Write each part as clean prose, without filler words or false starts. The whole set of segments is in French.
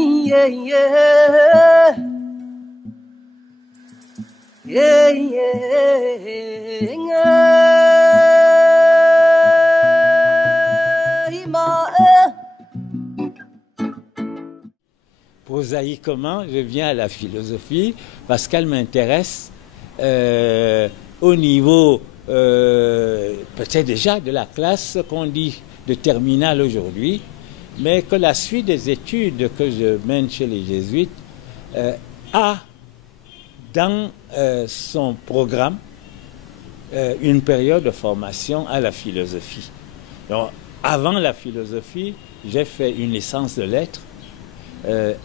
yeah, yeah. Yeah, yeah, Prosaïquement, je viens à la philosophie parce qu'elle m'intéresse au niveau peut-être déjà de la classe qu'on dit de terminale aujourd'hui, mais que la suite des études que je mène chez les jésuites a dans son programme une période de formation à la philosophie. Donc, avant la philosophie, j'ai fait une licence de lettres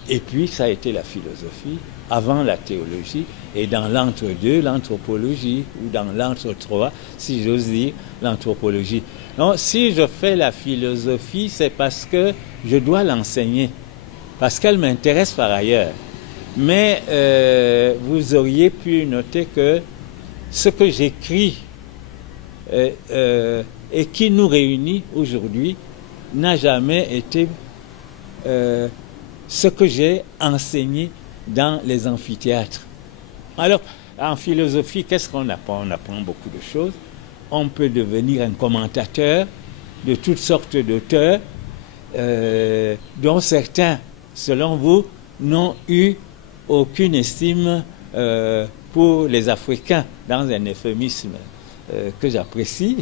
et puis ça a été la philosophie, avant la théologie, et dans l'entre-deux, l'anthropologie, ou dans l'entre-trois, si j'ose dire, l'anthropologie. Donc, si je fais la philosophie, c'est parce que je dois l'enseigner, parce qu'elle m'intéresse par ailleurs. Mais vous auriez pu noter que ce que j'écris et qui nous réunit aujourd'hui n'a jamais été ce que j'ai enseigné dans les amphithéâtres. Alors, en philosophie, qu'est-ce qu'on apprend? On apprend beaucoup de choses. On peut devenir un commentateur de toutes sortes d'auteurs, dont certains, selon vous, n'ont eu aucune estime pour les Africains, dans un euphémisme que j'apprécie.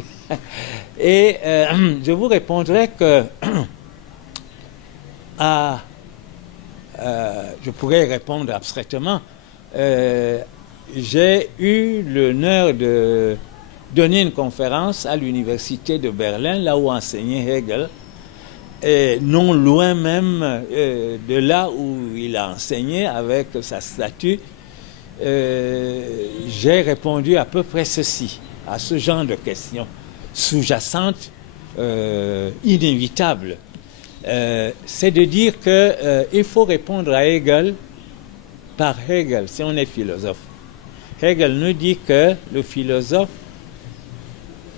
Et je vous répondrai que je pourrais répondre abstraitement. J'ai eu l'honneur de donner une conférence à l'université de Berlin, là où enseignait Hegel, et non loin même de là où il a enseigné avec sa statue. J'ai répondu à peu près ceci, à ce genre de questions sous-jacentes, inévitables. C'est de dire qu'il faut répondre à Hegel par Hegel, si on est philosophe. Hegel nous dit que le philosophe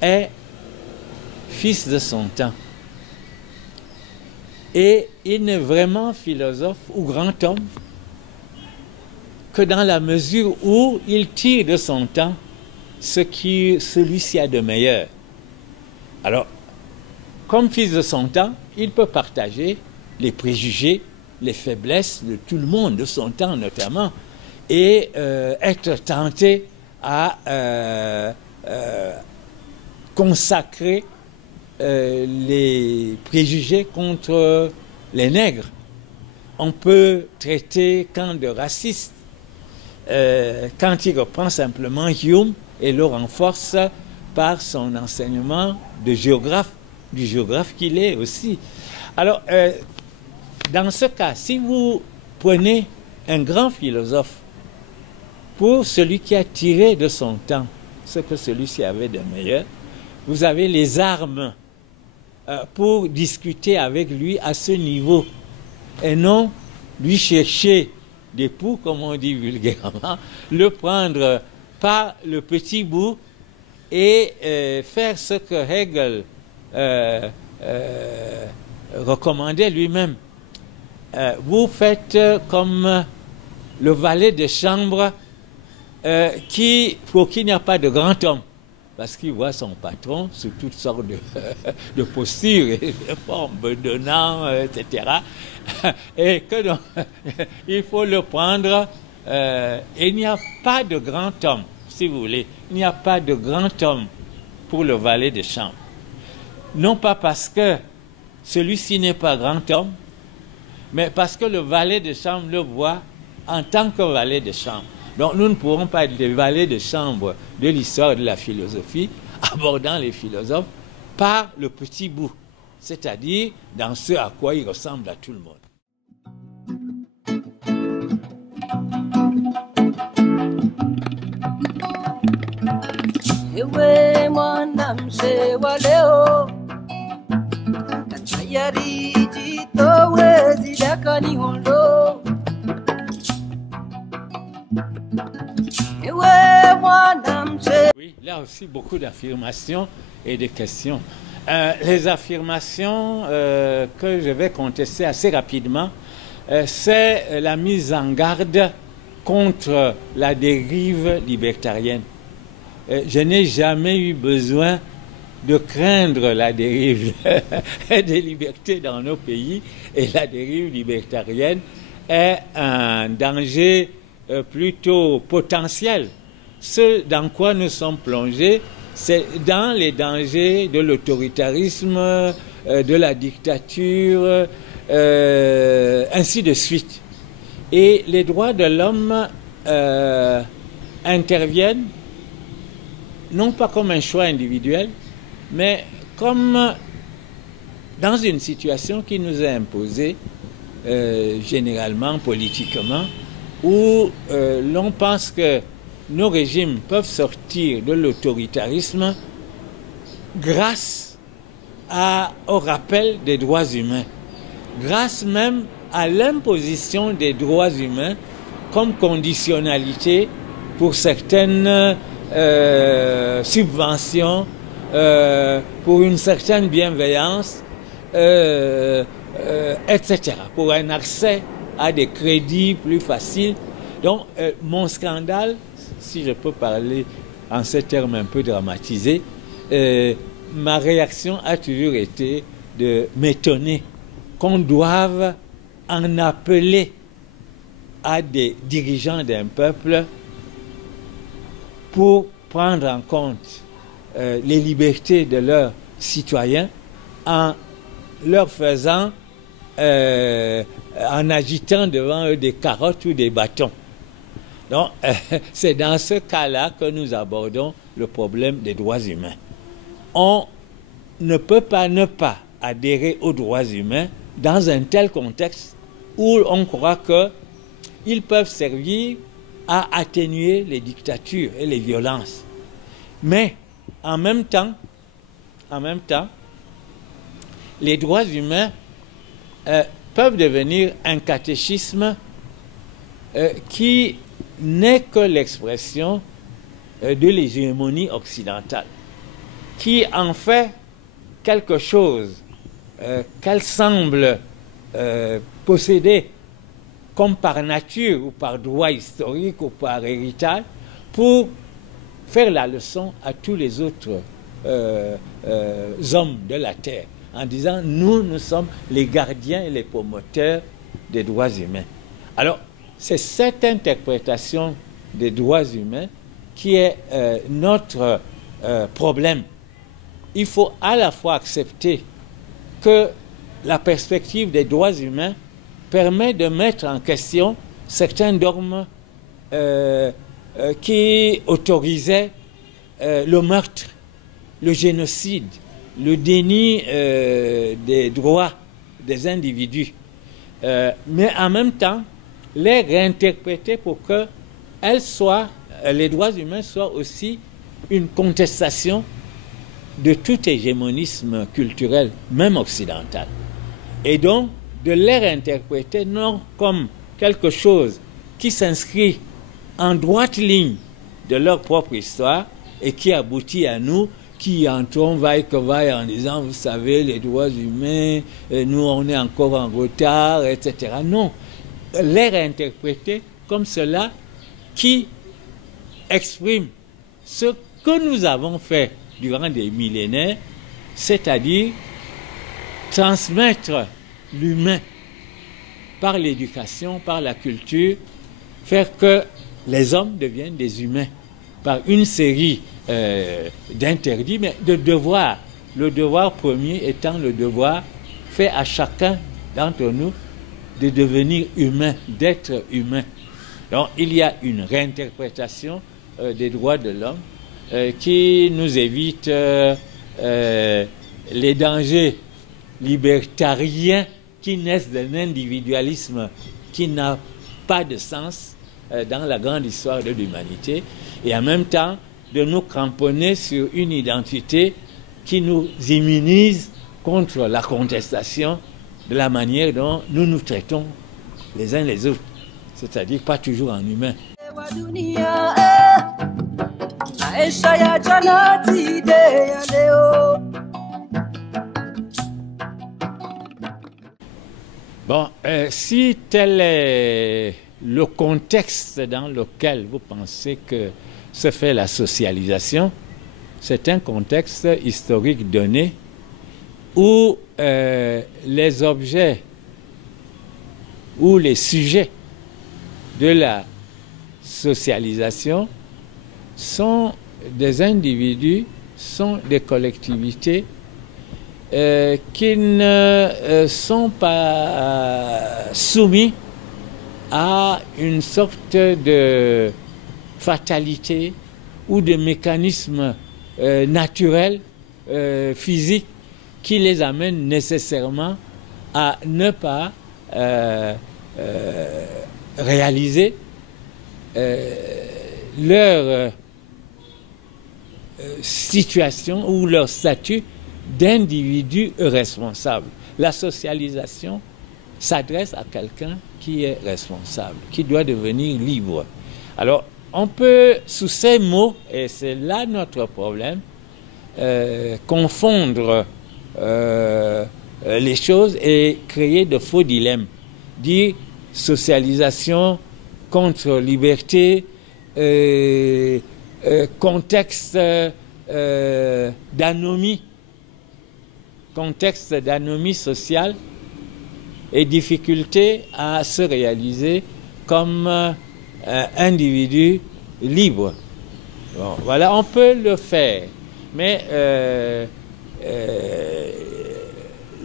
est fils de son temps. Et il n'est vraiment philosophe ou grand homme que dans la mesure où il tire de son temps ce qui celui-ci a de meilleur. Alors, comme fils de son temps, il peut partager les préjugés, les faiblesses de tout le monde, de son temps notamment, et être tenté à consacrer les préjugés contre les nègres. On peut traiter Kant de raciste quand il reprend simplement Hume et le renforce par son enseignement de géographe, du géographe qu'il est aussi. Alors, dans ce cas, si vous prenez un grand philosophe pour celui qui a tiré de son temps ce que celui-ci avait de meilleur, vous avez les armes pour discuter avec lui à ce niveau et non lui chercher des poux, comme on dit vulgairement, le prendre par le petit bout et faire ce que Hegel recommandait lui-même. Vous faites comme le valet de chambre pour qui il n'y a pas de grand homme, parce qu'il voit son patron sous toutes sortes de postures et de formes bedonnant, etc. Et que donc, il faut le prendre. Il n'y a pas de grand homme, si vous voulez. Il n'y a pas de grand homme pour le valet de chambre. Non pas parce que celui-ci n'est pas grand homme, mais parce que le valet de chambre le voit en tant que valet de chambre. Donc nous ne pourrons pas être des valets de chambre de l'histoire de la philosophie, abordant les philosophes par le petit bout, c'est-à-dire dans ce à quoi ils ressemblent à tout le monde. Ewe mwana mzee wa leo, tayari jitowe zidaka ni hondo. Oui, là aussi beaucoup d'affirmations et de questions. Les affirmations que je vais contester assez rapidement, c'est la mise en garde contre la dérive libertarienne. Je n'ai jamais eu besoin de craindre la dérive des libertés dans nos pays, et la dérive libertarienne est un danger plutôt potentiel. Ce dans quoi nous sommes plongés, c'est dans les dangers de l'autoritarisme, de la dictature, ainsi de suite. Et les droits de l'homme interviennent non pas comme un choix individuel, mais comme dans une situation qui nous est imposée, généralement, politiquement, où l'on pense que nos régimes peuvent sortir de l'autoritarisme grâce au rappel des droits humains, grâce même à l'imposition des droits humains comme conditionnalité pour certaines subventions, pour une certaine bienveillance, etc., pour un accès à des crédits plus faciles. Donc, mon scandale, si je peux parler en ces termes un peu dramatisés, ma réaction a toujours été de m'étonner qu'on doive en appeler à des dirigeants d'un peuple pour prendre en compte les libertés de leurs citoyens en leur faisant, en agitant devant eux des carottes ou des bâtons. Donc, c'est dans ce cas-là que nous abordons le problème des droits humains. On ne peut pas ne pas adhérer aux droits humains dans un tel contexte où on croit qu'ils peuvent servir à atténuer les dictatures et les violences. Mais en même temps, les droits humains peuvent devenir un catéchisme qui n'est que l'expression de l'hégémonie occidentale, qui en fait quelque chose qu'elle semble posséder comme par nature ou par droit historique ou par héritage, pour faire la leçon à tous les autres hommes de la Terre, en disant nous sommes les gardiens et les promoteurs des droits humains. Alors, c'est cette interprétation des droits humains qui est notre problème. Il faut à la fois accepter que la perspective des droits humains permet de mettre en question certains dogmes qui autorisaient le meurtre, le génocide, le déni des droits des individus, mais en même temps les réinterpréter pour que les droits humains soient aussi une contestation de tout hégémonisme culturel, même occidental. Et donc, de les réinterpréter non comme quelque chose qui s'inscrit en droite ligne de leur propre histoire et qui aboutit à nous, qui entrons vaille que vaille en disant, vous savez, les droits humains, nous on est encore en retard, etc. Non, les réinterpréter comme cela qui exprime ce que nous avons fait durant des millénaires, c'est-à-dire transmettre l'humain par l'éducation, par la culture, faire que les hommes deviennent des humains par une série d'interdits, mais de devoirs. Le devoir premier étant le devoir fait à chacun d'entre nous de devenir humain, d'être humain. Donc il y a une réinterprétation des droits de l'homme qui nous évite les dangers libertariens qui naissent d'un individualisme qui n'a pas de sens dans la grande histoire de l'humanité, et en même temps de nous cramponner sur une identité qui nous immunise contre la contestation de la manière dont nous nous traitons les uns les autres, c'est-à-dire pas toujours en humain. Bon, si tel est le contexte dans lequel vous pensez que se fait la socialisation, c'est un contexte historique donné où les objets ou les sujets de la socialisation sont des individus, sont des collectivités qui ne sont pas soumis à une sorte de fatalité ou de mécanisme naturel, physique, qui les amène nécessairement à ne pas réaliser leur situation ou leur statut d'individu responsable. La socialisation s'adresse à quelqu'un qui est responsable, qui doit devenir libre. Alors, on peut, sous ces mots, et c'est là notre problème, confondre les choses et créer de faux dilemmes. Dire socialisation contre liberté, contexte d'anomie sociale et difficulté à se réaliser comme individu libre. Bon, voilà, on peut le faire, mais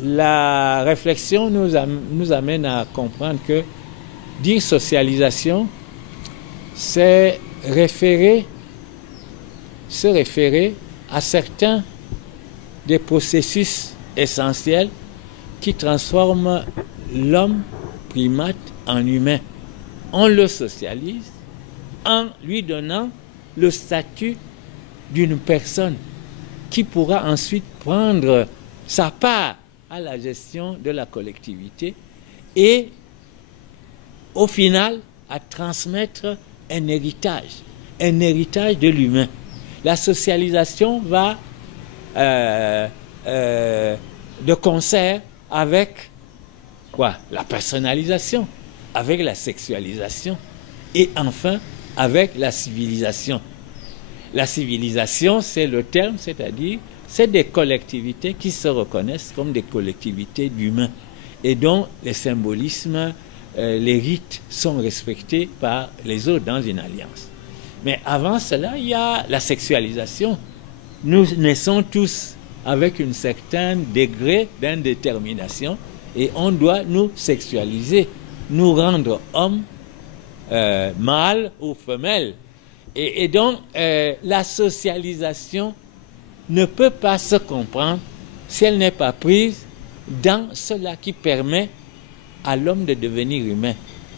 la réflexion nous amène à comprendre que dire socialisation, c'est se référer à certains des processus essentiels qui transforment l'homme primate en humain. On le socialise en lui donnant le statut d'une personne qui pourra ensuite prendre sa part à la gestion de la collectivité et au final à transmettre un héritage de l'humain. La socialisation va de concert avec quoi? La personnalisation, avec la sexualisation et enfin avec la civilisation. La civilisation, c'est le terme, c'est-à-dire c'est des collectivités qui se reconnaissent comme des collectivités d'humains et dont les symbolismes, les rites sont respectés par les autres dans une alliance. Mais avant cela, il y a la sexualisation. Nous naissons tous avec un certain degré d'indétermination et on doit nous sexualiser, nous rendre hommes, mâles ou femelles. Et donc, la socialisation ne peut pas se comprendre si elle n'est pas prise dans cela qui permet à l'homme de devenir humain,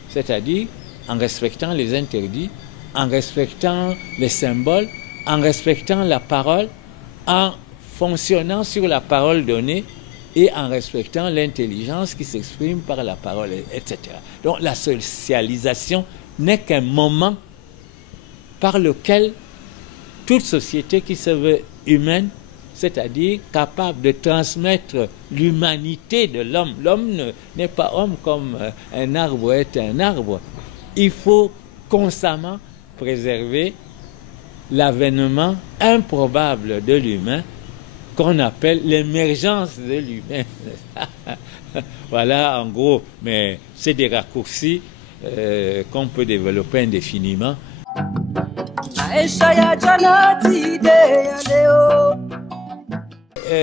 c'est-à-dire en respectant les interdits, en respectant les symboles, en respectant la parole, en fonctionnant sur la parole donnée et en respectant l'intelligence qui s'exprime par la parole, etc. Donc la socialisation n'est qu'un moment par lequel toute société qui se veut humaine, c'est-à-dire capable de transmettre l'humanité de l'homme. L'homme n'est pas homme comme un arbre est un arbre. Il faut constamment préserver l'avènement improbable de l'humain qu'on appelle l'émergence de l'humain. Voilà en gros, mais c'est des raccourcis qu'on peut développer indéfiniment.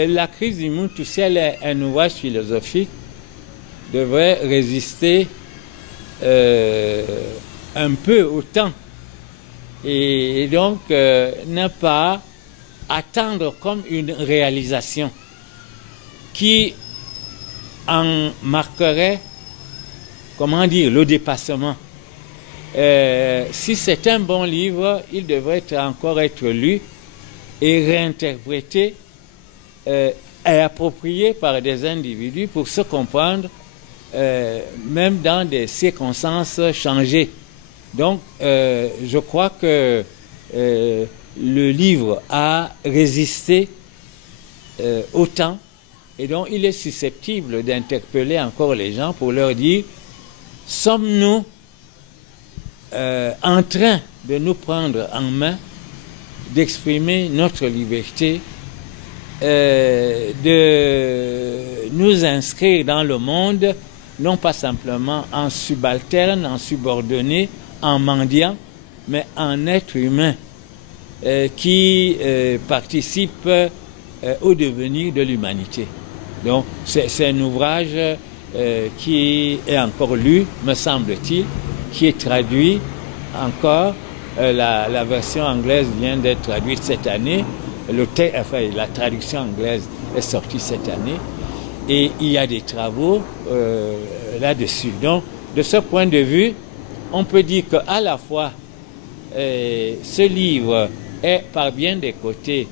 La crise du monde, tout si elle est un ouvrage philosophique, devrait résister un peu au temps et donc ne pas attendre comme une réalisation qui en marquerait, comment dire, le dépassement. Si c'est un bon livre, il devrait encore être lu et réinterprété et approprié par des individus pour se comprendre, même dans des circonstances changées. Donc, je crois que le livre a résisté au temps Et donc, il est susceptible d'interpeller encore les gens pour leur dire, sommes-nous en train de nous prendre en main, d'exprimer notre liberté, de nous inscrire dans le monde, non pas simplement en subalterne, en subordonné, en mendiant, mais en être humain qui participe au devenir de l'humanité. Donc, c'est un ouvrage qui est encore lu, me semble-t-il, qui est traduit encore. La version anglaise vient d'être traduite cette année. La traduction anglaise est sortie cette année. Et il y a des travaux là-dessus. Donc, de ce point de vue, on peut dire qu'à la fois, ce livre est par bien des côtés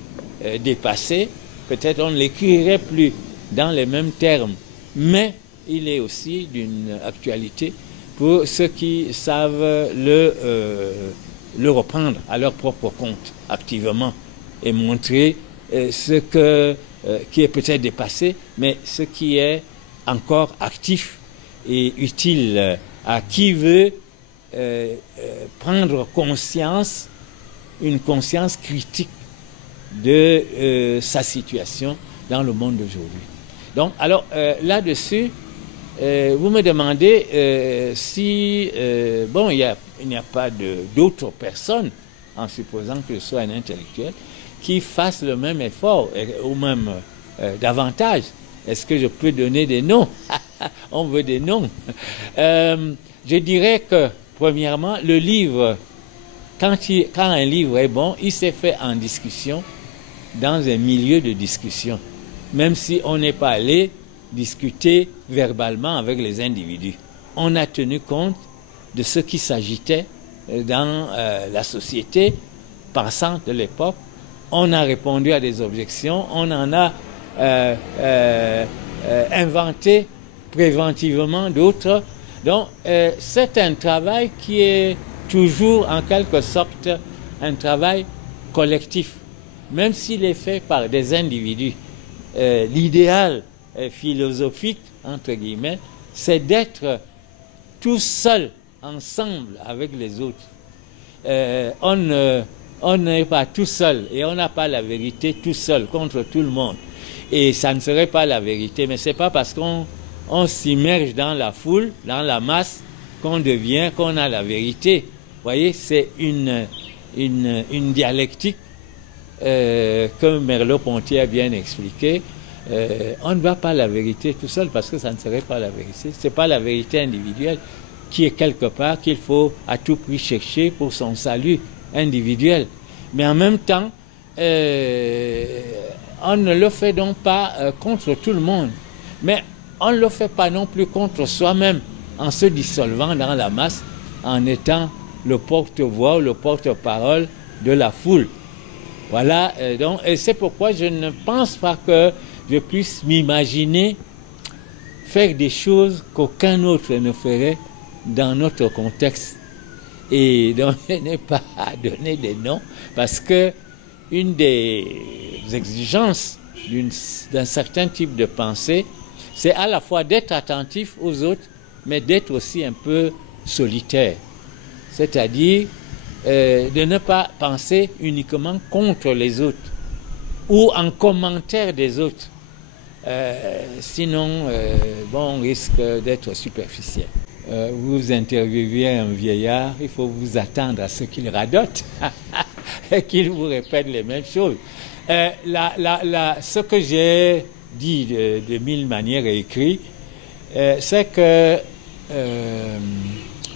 dépassé. Peut-être on ne l'écrirait plus dans les mêmes termes, mais il est aussi d'une actualité pour ceux qui savent le reprendre à leur propre compte, activement, et montrer ce qui est peut-être dépassé, mais ce qui est encore actif et utile à qui veut prendre conscience, une conscience critique de sa situation dans le monde d'aujourd'hui. Donc, alors, là-dessus, vous me demandez si, bon, il n'y a pas d'autres personnes, en supposant que je sois un intellectuel, qui fassent le même effort, ou même davantage. Est-ce que je peux donner des noms? On veut des noms. Je dirais que, premièrement, le livre, quand un livre est bon, il s'est fait en discussion, dans un milieu de discussion, même si on n'est pas allé discuter verbalement avec les individus. On a tenu compte de ce qui s'agitait dans la société pensante de l'époque. On a répondu à des objections, on en a inventé préventivement d'autres. Donc, c'est un travail qui est toujours, en quelque sorte, un travail collectif, même s'il est fait par des individus. L'idéal philosophique, entre guillemets, c'est d'être tout seul, ensemble avec les autres. On n'est pas tout seul et on n'a pas la vérité tout seul contre tout le monde. Et ça ne serait pas la vérité, mais ce n'est pas parce qu'on s'immerge dans la foule, dans la masse, qu'on a la vérité. Vous voyez, c'est une dialectique que Merleau-Ponty a bien expliqué. On ne va pas la vérité tout seul parce que ça ne serait pas la vérité. Ce n'est pas la vérité individuelle qui est quelque part qu'il faut à tout prix chercher pour son salut individuel. Mais en même temps, on ne le fait donc pas contre tout le monde. Mais on ne le fait pas non plus contre soi-même en se dissolvant dans la masse, en étant le porte-voix ou le porte-parole de la foule. Voilà, donc, et c'est pourquoi je ne pense pas que je puisse m'imaginer faire des choses qu'aucun autre ne ferait dans notre contexte. Et donc, je n'ai pas à donner des noms, parce que une des exigences d'un certain type de pensée, c'est à la fois d'être attentif aux autres, mais d'être aussi un peu solitaire. C'est-à-dire de ne pas penser uniquement contre les autres ou en commentaire des autres. Sinon, bon, on risque d'être superficiel. Vous interviewez un vieillard, il faut vous attendre à ce qu'il radote et qu'il vous répète les mêmes choses. Ce que j'ai dit de mille manières et écrit, c'est que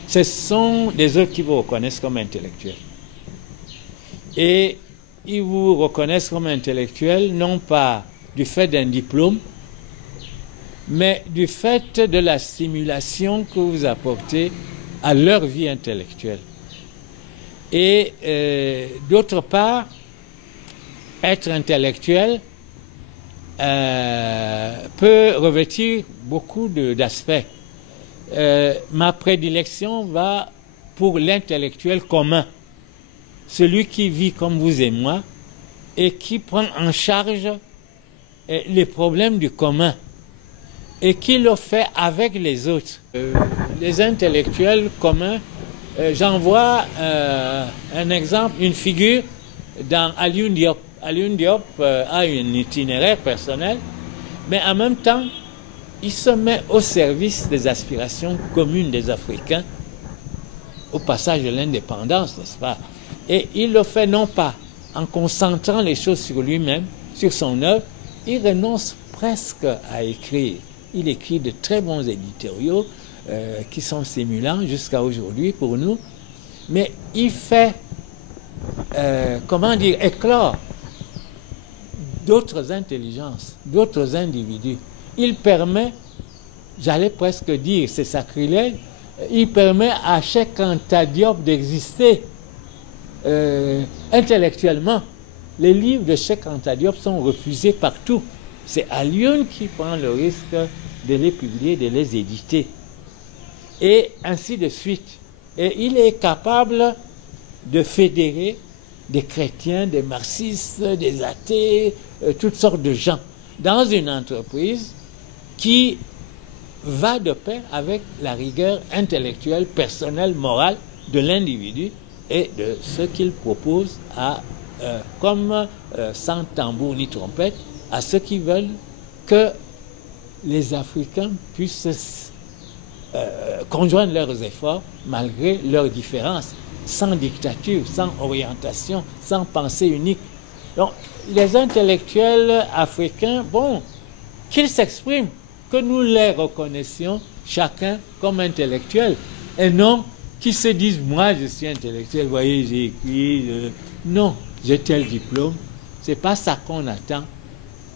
ce sont des autres qui vous reconnaissent comme intellectuel. Et ils vous reconnaissent comme intellectuel, non pas du fait d'un diplôme, mais du fait de la stimulation que vous apportez à leur vie intellectuelle. Et d'autre part, être intellectuel peut revêtir beaucoup d'aspects. Ma prédilection va pour l'intellectuel commun, celui qui vit comme vous et moi et qui prend en charge les problèmes du commun et qui le fait avec les autres. Les intellectuels communs, j'en vois un exemple, une figure dans Alioune Diop. Alioune Diop a un itinéraire personnel, mais en même temps, il se met au service des aspirations communes des Africains au passage de l'indépendance, n'est-ce pas? Et il le fait non pas en concentrant les choses sur lui-même, sur son œuvre, il renonce presque à écrire. Il écrit de très bons éditoriaux qui sont stimulants jusqu'à aujourd'hui pour nous, mais il fait, comment dire, éclore d'autres intelligences, d'autres individus. Il permet, j'allais presque dire, c'est sacrilège, il permet à Cheikh Anta Diop d'exister intellectuellement. Les livres de Cheikh Anta Diop sont refusés partout. C'est Alioune qui prend le risque de les publier, de les éditer. Et ainsi de suite. Et il est capable de fédérer des chrétiens, des marxistes, des athées, toutes sortes de gens, dans une entreprise qui va de pair avec la rigueur intellectuelle, personnelle, morale de l'individu et de ce qu'il propose comme sans tambour ni trompette, à ceux qui veulent que les Africains puissent conjoindre leurs efforts malgré leurs différences, sans dictature, sans orientation, sans pensée unique. Donc, les intellectuels africains, bon, qu'ils s'expriment, que nous les reconnaissions chacun comme intellectuels, et non qu'ils se disent, moi je suis intellectuel, vous voyez, j'ai écrit, non, j'ai tel diplôme. C'est pas ça qu'on attend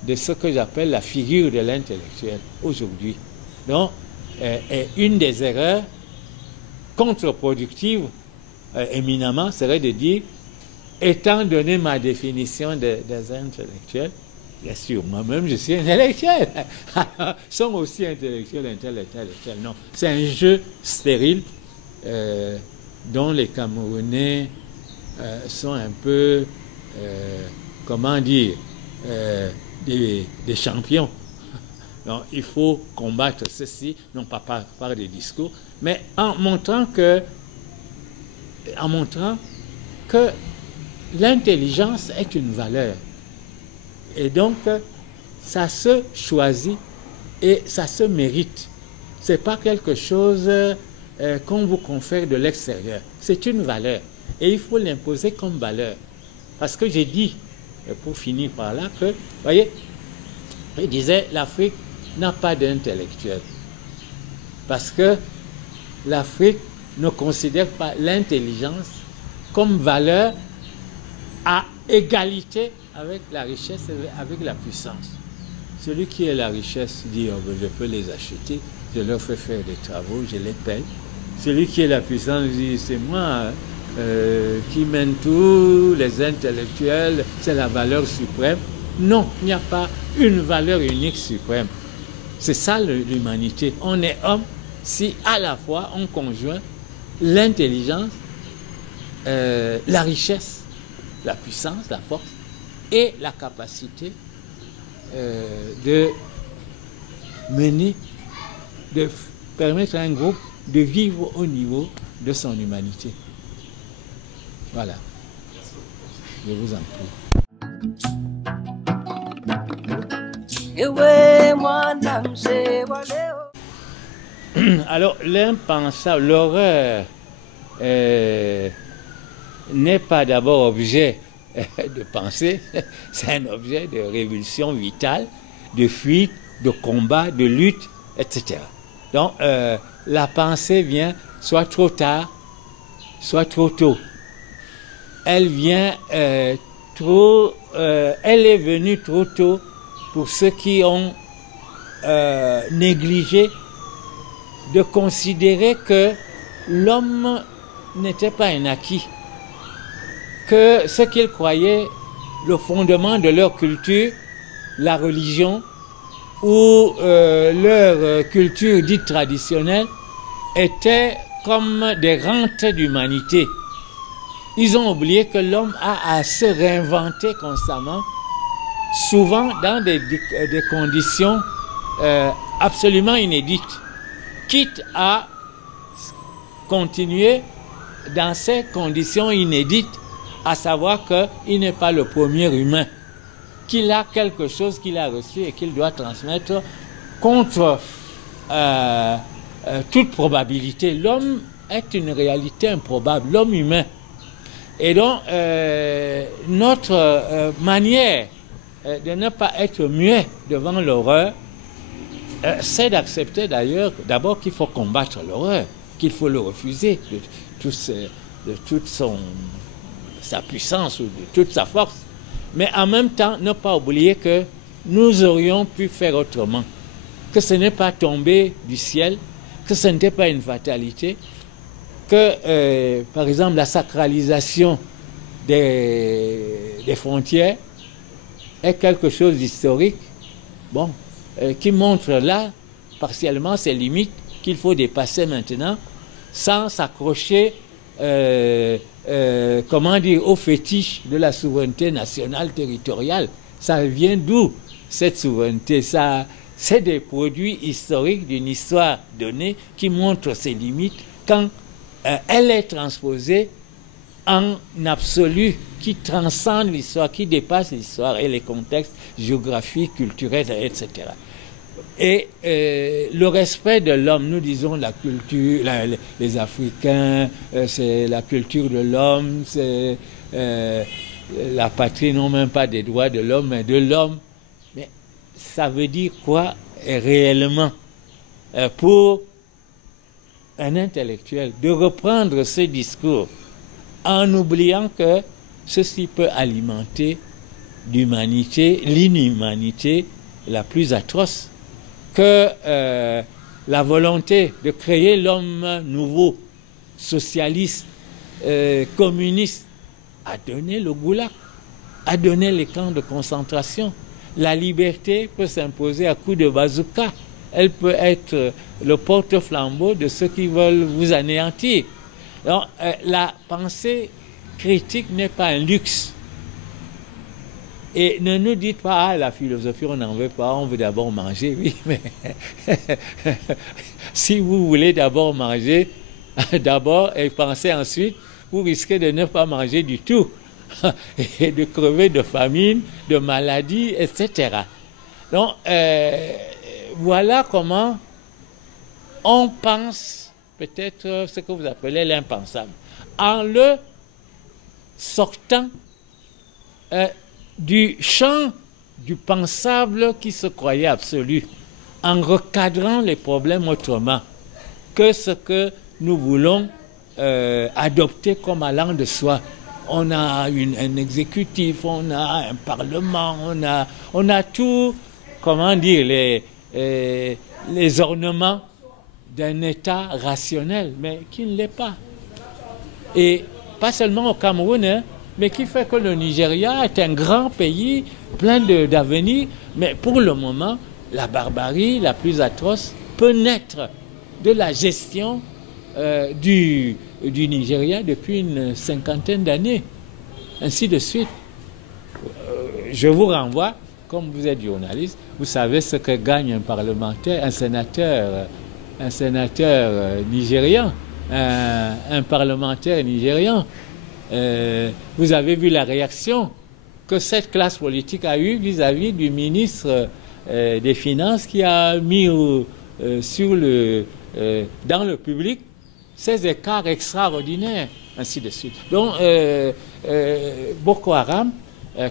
de ce que j'appelle la figure de l'intellectuel aujourd'hui. Donc, une des erreurs contre-productives, éminemment, serait de dire, étant donné ma définition des intellectuels, bien sûr, moi-même je suis intellectuel, sont aussi intellectuels, intellectuels. Non, c'est un jeu stérile dont les Camerounais sont un peu, comment dire, des champions. Donc, il faut combattre ceci, non pas par des discours, mais en montrant que l'intelligence est une valeur. Et donc, ça se choisit et ça se mérite. Ce n'est pas quelque chose qu'on vous confère de l'extérieur. C'est une valeur. Et il faut l'imposer comme valeur. Parce que j'ai dit, pour finir par là, que, vous voyez, je disais, l'Afrique n'a pas d'intellectuel. Parce que l'Afrique ne considère pas l'intelligence comme valeur à égalité avec la richesse et avec la puissance. Celui qui a la richesse dit, oh, ben, je peux les acheter, je leur fais faire des travaux, je les paye. Celui qui a la puissance dit, c'est moi qui mène tout, les intellectuels, c'est la valeur suprême. Non, il n'y a pas une valeur unique suprême. C'est ça l'humanité. On est homme si à la fois on conjoint l'intelligence, la richesse, la puissance, la force et la capacité de mener, de permettre à un groupe de vivre au niveau de son humanité. Voilà. Je vous en prie. Alors, l'impensable, l'horreur n'est pas d'abord objet de pensée, c'est un objet de révulsion vitale, de fuite, de combat, de lutte, etc. Donc, la pensée vient soit trop tard, soit trop tôt. Elle vient elle est venue trop tôt pour ceux qui ont négligé de considérer que l'homme n'était pas un acquis, que ce qu'ils croyaient le fondement de leur culture, la religion ou leur culture dite traditionnelle, étaient comme des rentes d'humanité. Ils ont oublié que l'homme a à se réinventer constamment souvent dans des conditions absolument inédites, quitte à continuer dans ces conditions inédites, à savoir qu'il n'est pas le premier humain, qu'il a quelque chose qu'il a reçu et qu'il doit transmettre contre toute probabilité. L'homme est une réalité improbable, l'homme humain. Et donc, notre manière de ne pas être muet devant l'horreur, c'est d'accepter d'ailleurs, d'abord qu'il faut combattre l'horreur, qu'il faut le refuser de toute sa puissance ou de toute sa force, mais en même temps ne pas oublier que nous aurions pu faire autrement, que ce n'est pas tombé du ciel, que ce n'était pas une fatalité, que par exemple la sacralisation des frontières est quelque chose d'historique, bon, qui montre là partiellement ses limites qu'il faut dépasser maintenant sans s'accrocher comment dire, au fétiche de la souveraineté nationale territoriale. Ça vient d'où cette souveraineté? Ça, c'est des produits historiques d'une histoire donnée qui montrent ses limites quand elle est transposée en absolu, qui transcende l'histoire, qui dépasse l'histoire et les contextes géographiques, culturels, etc. Et le respect de l'homme, nous disons la culture, les Africains, c'est la culture de l'homme, c'est la patrie, non même pas des droits de l'homme, mais de l'homme. Mais ça veut dire quoi réellement pour un intellectuel de reprendre ce discours en oubliant que ceci peut alimenter l'humanité, l'inhumanité la plus atroce, que la volonté de créer l'homme nouveau, socialiste, communiste, a donné le goulag, a donné les camps de concentration. La liberté peut s'imposer à coups de bazooka. Elle peut être le porte-flambeau de ceux qui veulent vous anéantir. Donc, la pensée critique n'est pas un luxe. Et ne nous dites pas, ah, la philosophie, on n'en veut pas, on veut d'abord manger. Oui, mais si vous voulez d'abord manger, d'abord et penser ensuite, vous risquez de ne pas manger du tout et de crever de famine, de maladie, etc. Donc, voilà comment on pense peut-être ce que vous appelez l'impensable. En le sortant du champ du pensable qui se croyait absolu, en recadrant les problèmes autrement que ce que nous voulons adopter comme allant de soi. On a un exécutif, on a un parlement, on a tout, comment dire, les ornements d'un État rationnel, mais qui ne l'est pas. Et pas seulement au Cameroun, hein, mais qui fait que le Nigeria est un grand pays plein d'avenir, mais pour le moment, la barbarie la plus atroce peut naître de la gestion du Nigeria depuis une cinquantaine d'années, ainsi de suite. Je vous renvoie, comme vous êtes journaliste, vous savez ce que gagne un parlementaire, un sénateur nigérian, un parlementaire nigérian. Vous avez vu la réaction que cette classe politique a eue vis-à-vis du ministre des Finances qui a mis dans le public ces écarts extraordinaires, ainsi de suite. Donc, Boko Haram,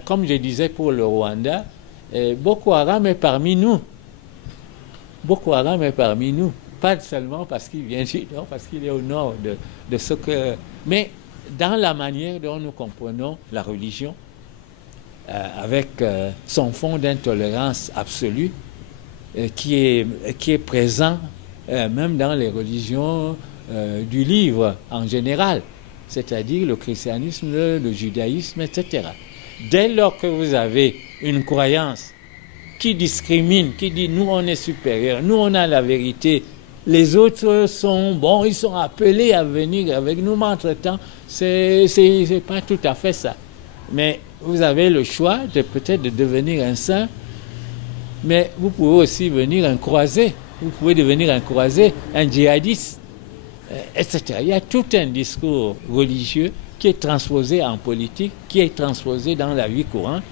comme je disais pour le Rwanda, Boko Haram est parmi nous. Boko Haram est parmi nous. Pas seulement parce qu'il vient du nord, parce qu'il est au nord de ce que... Mais dans la manière dont nous comprenons la religion, avec son fond d'intolérance absolue, qui est présent même dans les religions du livre en général, c'est-à-dire le christianisme, le judaïsme, etc. Dès lors que vous avez une croyance qui discrimine, qui dit nous on est supérieur, nous on a la vérité, les autres sont bons, ils sont appelés à venir avec nous, mais entre-temps, c'est pas tout à fait ça. Mais vous avez le choix de peut-être de devenir un saint, mais vous pouvez aussi venir un croisé. Vous pouvez devenir un croisé, un djihadiste, etc. Il y a tout un discours religieux qui est transposé en politique, qui est transposé dans la vie courante,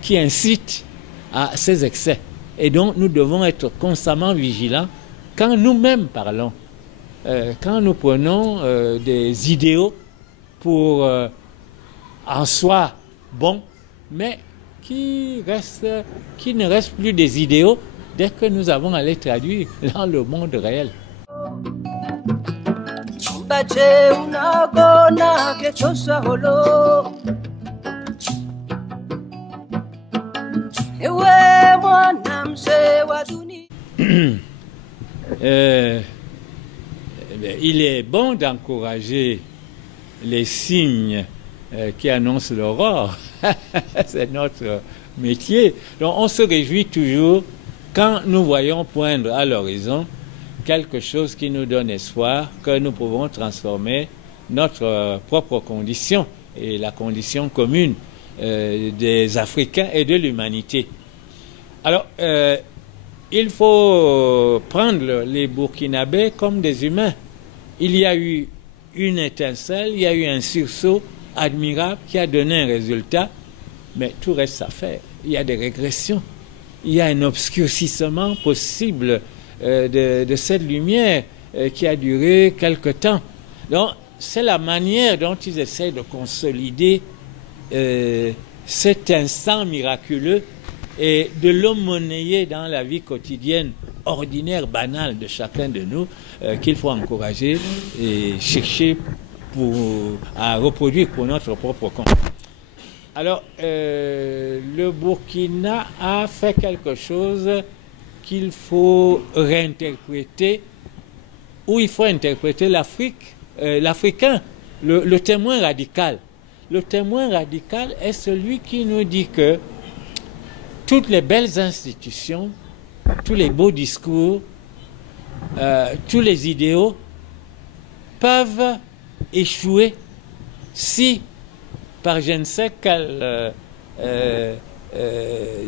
qui incite à ces excès. Et donc, nous devons être constamment vigilants quand nous-mêmes parlons, quand nous prenons des idéaux pour en soi bons, mais qui ne restent plus des idéaux dès que nous avons à les traduire dans le monde réel. Il est bon d'encourager les signes qui annoncent l'aurore. C'est notre métier. Donc on se réjouit toujours quand nous voyons poindre à l'horizon quelque chose qui nous donne espoir que nous pouvons transformer notre propre condition et la condition commune des Africains et de l'humanité. Alors, il faut prendre les Burkinabés comme des humains. Il y a eu une étincelle, il y a eu un sursaut admirable qui a donné un résultat, mais tout reste à faire. Il y a des régressions, il y a un obscurcissement possible de cette lumière qui a duré quelque temps. Donc, c'est la manière dont ils essaient de consolider cet instant miraculeux et de le monnayer dans la vie quotidienne, ordinaire, banale de chacun de nous, qu'il faut encourager et chercher à reproduire pour notre propre compte. Alors, le Burkina a fait quelque chose qu'il faut réinterpréter, où il faut interpréter l'Africain, le témoin radical. Le témoin radical est celui qui nous dit que toutes les belles institutions, tous les beaux discours, tous les idéaux peuvent échouer si, par je ne sais quel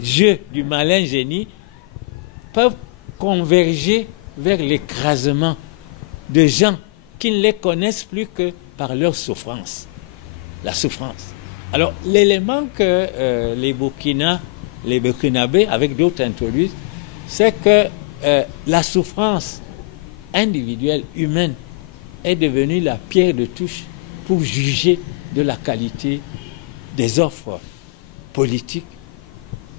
jeu du malin génie, peuvent converger vers l'écrasement de gens qui ne les connaissent plus que par leur souffrance. La souffrance. Alors, l'élément que les Burkinabés, avec d'autres, introduisent, c'est que la souffrance individuelle, humaine, est devenue la pierre de touche pour juger de la qualité des offres politiques,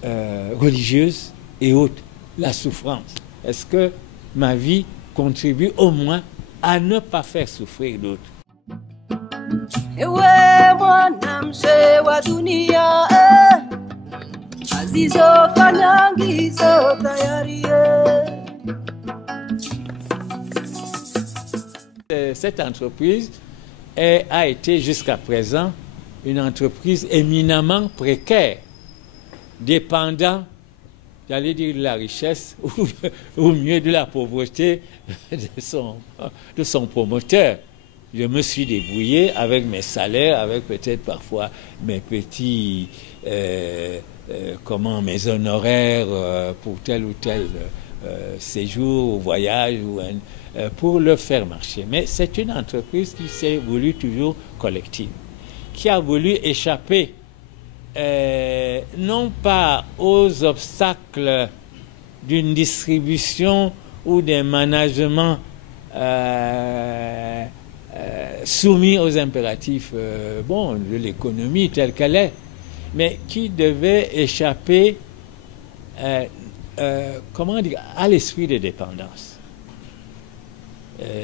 religieuses et autres. La souffrance. Est-ce que ma vie contribue au moins à ne pas faire souffrir d'autres? Cette entreprise a été jusqu'à présent une entreprise éminemment précaire, dépendant, j'allais dire, de la richesse ou mieux de la pauvreté de son promoteur. Je me suis débrouillé avec mes salaires, avec peut-être parfois mes petits mes honoraires pour tel ou tel séjour ou voyage pour le faire marcher. Mais c'est une entreprise qui s'est voulue toujours collective, qui a voulu échapper non pas aux obstacles d'une distribution ou d'un management soumis aux impératifs de l'économie telle qu'elle est, mais qui devait échapper à l'esprit de dépendance.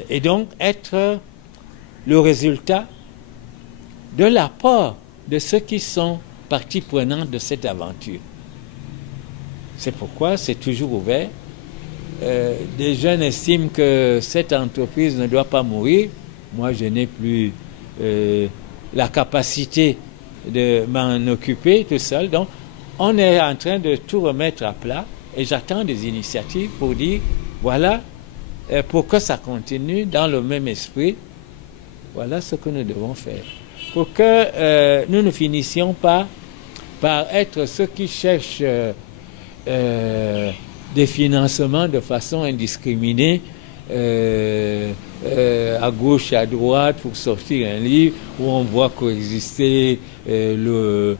Et donc être le résultat de l'apport de ceux qui sont partie prenante de cette aventure. C'est pourquoi c'est toujours ouvert. Des jeunes estiment que cette entreprise ne doit pas mourir. Moi, je n'ai plus la capacité de m'en occuper tout seul. Donc, on est en train de tout remettre à plat et j'attends des initiatives pour dire, voilà, pour que ça continue dans le même esprit, voilà ce que nous devons faire. Pour que nous ne finissions pas par être ceux qui cherchent des financements de façon indiscriminée, à gauche, à droite, pour sortir un livre où on voit coexister je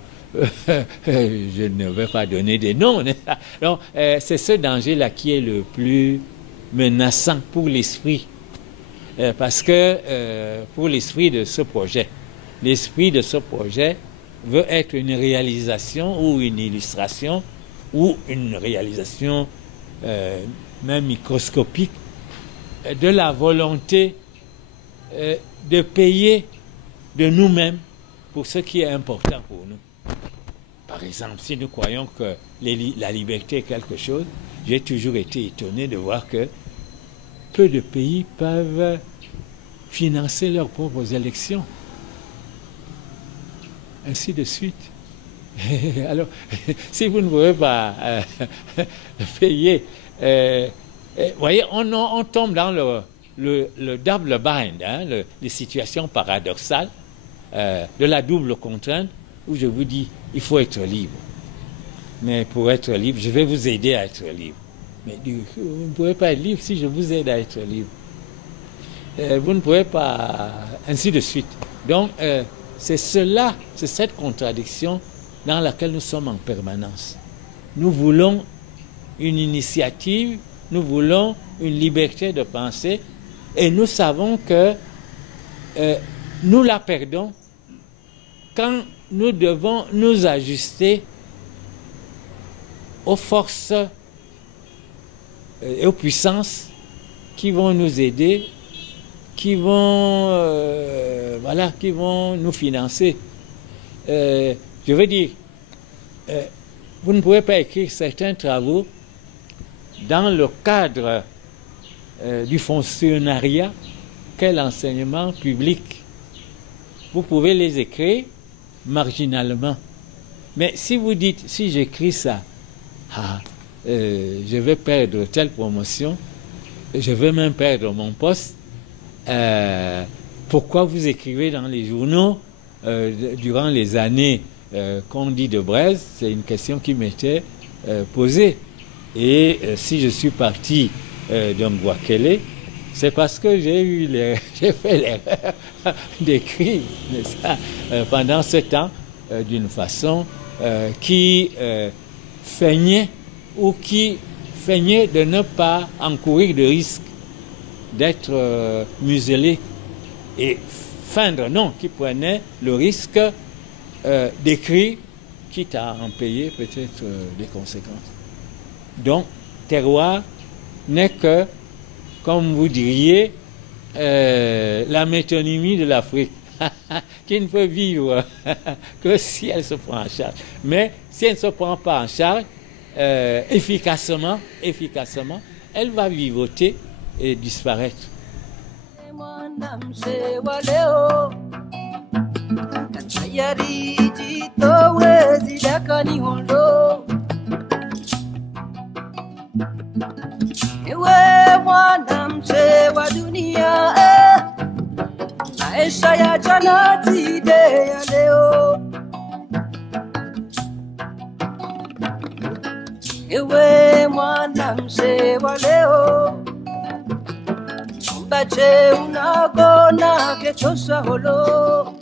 ne vais pas donner des noms. Donc, c'est ce danger-là qui est le plus menaçant pour l'esprit. Parce que pour l'esprit de ce projet veut être une réalisation ou une illustration ou une réalisation même microscopique de la volonté de payer de nous-mêmes pour ce qui est important pour nous. Par exemple, si nous croyons que la liberté est quelque chose, j'ai toujours été étonné de voir que peu de pays peuvent financer leurs propres élections. Ainsi de suite. Alors, si vous ne pouvez pas payer, voyez, on tombe dans le double bind, hein, les situations paradoxales de la double contrainte, où je vous dis, il faut être libre. Mais pour être libre, je vais vous aider à être libre. Mais vous ne pouvez pas être libre si je vous aide à être libre. Vous ne pouvez pas, ainsi de suite. Donc, c'est cela, c'est cette contradiction dans laquelle nous sommes en permanence. Nous voulons une initiative, nous voulons une liberté de penser, et nous savons que nous la perdons quand nous devons nous ajuster aux forces et aux puissances qui vont nous aider, qui vont nous financer. Je veux dire, vous ne pouvez pas écrire certains travaux dans le cadre du fonctionnariat qu'est l'enseignement public. Vous pouvez les écrire marginalement. Mais si vous dites, si j'écris ça, je vais perdre telle promotion, je vais même perdre mon poste, pourquoi vous écrivez dans les journaux durant les années qu'on dit de Braise? C'est une question qui m'était posée. Et si je suis parti d'Mbouakele, c'est parce que j'ai fait l'erreur d'écrire pendant ce temps d'une façon qui feignait de ne pas encourir de risque d'être muselé, et feindre, non, qui prenait le risque d'écrire, quitte à en payer peut-être des conséquences. Donc, terroir n'est que, comme vous diriez, la métonymie de l'Afrique, qui ne peut vivre que si elle se prend en charge. Mais si elle ne se prend pas en charge, efficacement, elle va vivoter et disparaître. Ewe mwana mche wa dunia, maisha ya jana tide ya leo. Ewe mwana mche wa leo, mbache unagona ketosha holo.